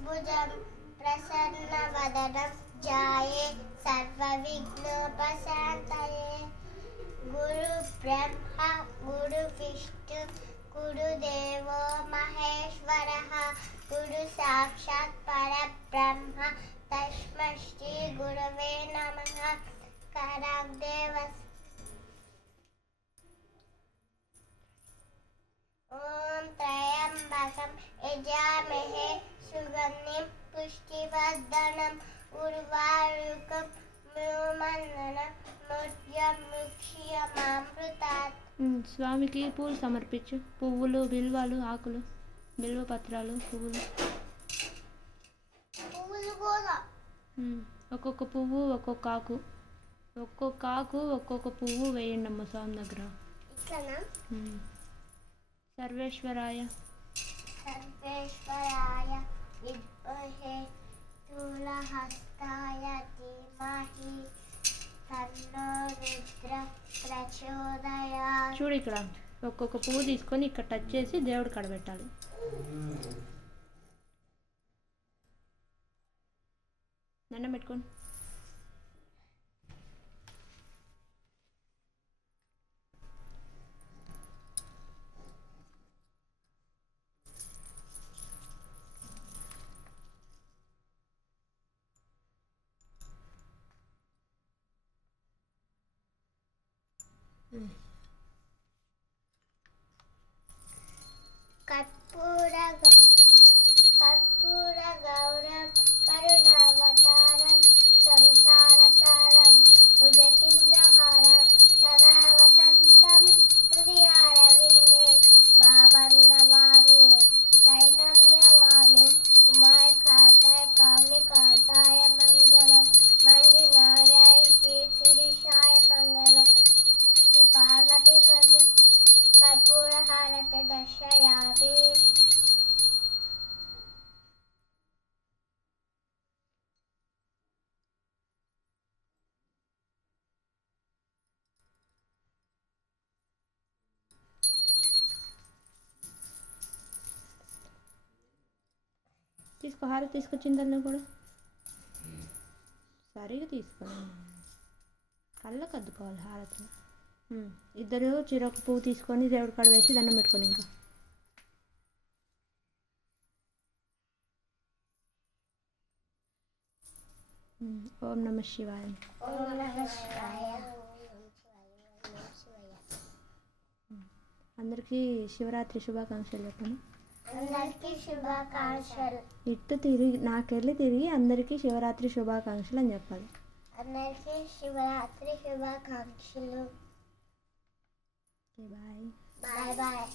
चतुर्भुजं प्रसन्नवदनं ध्याये सर्वविघ्नोपशान्तये। गुरुब्रह्मा गुरुविष्णु गुरुदेवो महेश्वरः, गुरु साक्षात् परब्रह्म तस्मै श्रीगुरवे नमः। कराग्देव ॐ त्र्यम्बकं यजामहे। സുഗന്ധിം പുഷ്ടിവർദ്ധനം ഉർവാരുക്കം മൃമന്ദനം నృత్యం స్వామికి పూలు సమర్పించు. పువ్వులు బిల్వాలు ఆకులు బిల్వ పత్రాలు పువ్వులు. పువ్వులు కూడా. ఒక్కొక్క పువ్వు ఒక్కొక్క ఆకు. ఒక్కొక్క ఆకు ఒక్కొక్క పువ్వు వేయండి అమ్మ స్వామి దగ్గర. సర్వేశ్వరాయ. సర్వేశ్వరాయ. విద్మహే స్థూలహస్తాయ ధీమహి తన్నో రుద్ర ప్రచోదయాత్ చూడు ఇక్కడ ఒక్కొక్క పువ్వు తీసుకొని ఇక్కడ టచ్ చేసి దేవుడు కడబెట్టాలి దండం పెట్టుకోండి. Mm. తీసుకో హారతి తీసుకొచ్చిన దాన్ని కూడా. సరిగా తీసుకోండి కళ్ళకు అద్దుకోవాలి హారతి ఉమ్, ఇద్దరు చిరొక పువ్వు తీసుకొని దేవుడి కాడ వేసి దండం పెట్టుకొని ఇంకా. ఓం నమః శివాయ. అందరికీ శివరాత్రి శుభాకాంక్షలు చెప్పండి. అందరికీ శుభాకాంక్షలు. ఇటు తిరిగి నాకెళ్ళి తిరిగి అందరికీ శివరాత్రి శుభాకాంక్షలు అని చెప్పాలి. అందరికీ శివరాత్రి శుభాకాంక్షలు. బాయ్. Bye bye.